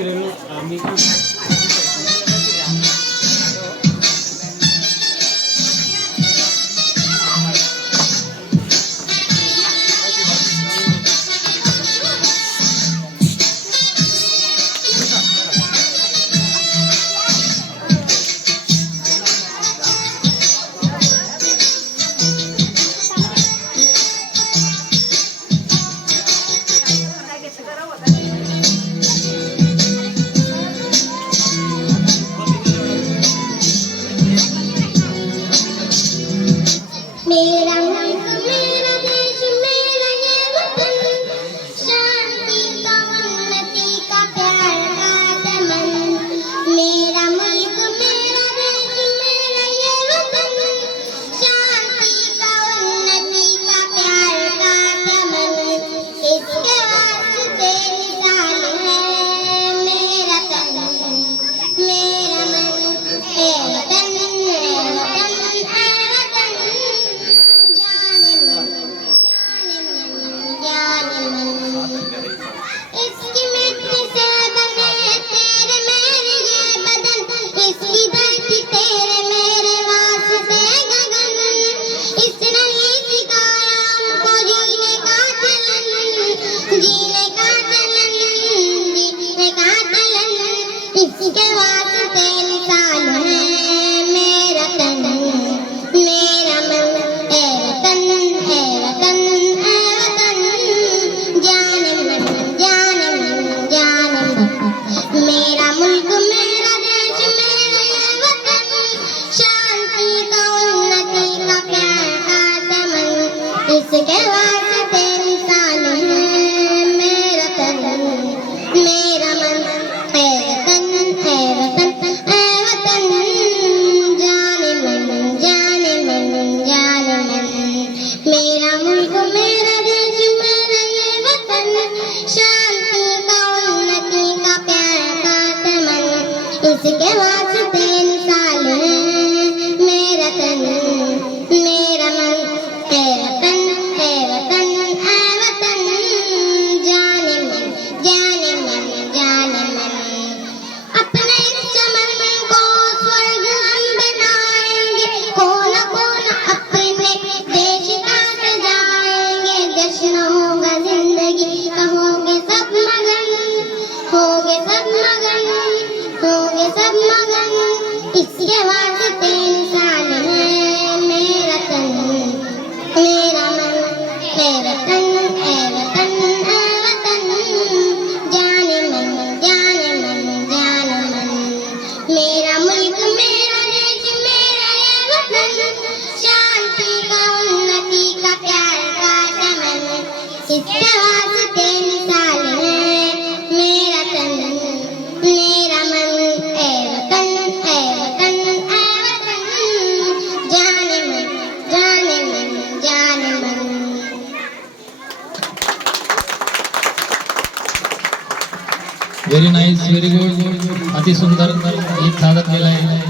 Natural आम्ही मेरा मुल्क मेरा देश मेरा ये वतन, शांति का उन्नति का प्यार का चमन। मेरा मुल्क मेरा देश मेरा ये वतन, शांति का उन्नति का प्यार का चमन। इसके वास्ते निशान है मेरा तन मेरा मन, ए वतन ए वतन ए वतन। इसकी मिट्टी से बने तेरे मेरे ये बदन, इसकी धरती तेरे मेरे वास्ते गगन। इसने ही सिखाया हमको जीने का चलन, जीने का चलन, जीने का चलन। इसके वास्ते निशान है मेरा तन मेरा मन, ए वतन ए वतन ए वतन। जान मन जान मन जान मन। मेरा मुल्क मेरा देश मेरा ये वतन, शांति का उन्नति का प्यार का चमन। इसके वास्ते निशान है मेरा तन मेरा मन, ए वतन ए वतन ए वतन। जान मन जान मन जान मन। मेरा मुल्क मेरा देश मेरा ये वतन, शांति का उन्नति का प्यार का चमन। इसके वास्ते निशान है मेरा तन मेरा मन, ए वतन ए वतन ए वतन। जान मन जान मन। अपने इस चमन को स्वर्ग हम बनाएंगे, कोना कोना अपने देश का सजाएंगे। जश्न होगा जिंदगी का, होंगे सब मगन, होंगे सब मगन, होंगे सब मगन। इसके वास्ते निशान है मेरा तन मेरा मन, ए वतन ए वतन ए वतन। जान मन जान मन। मेरा मुल्क मेरा देश मेरा ये वतन, शांति का उन्नति का प्यार का चमन। इसके वास्ते निशान है मेरा तन मेरा मन, ए वतन ए वतन ए वतन। जान मन जान मन। Very nice, very good. अति सुंदर गीत सादर केलं आहे.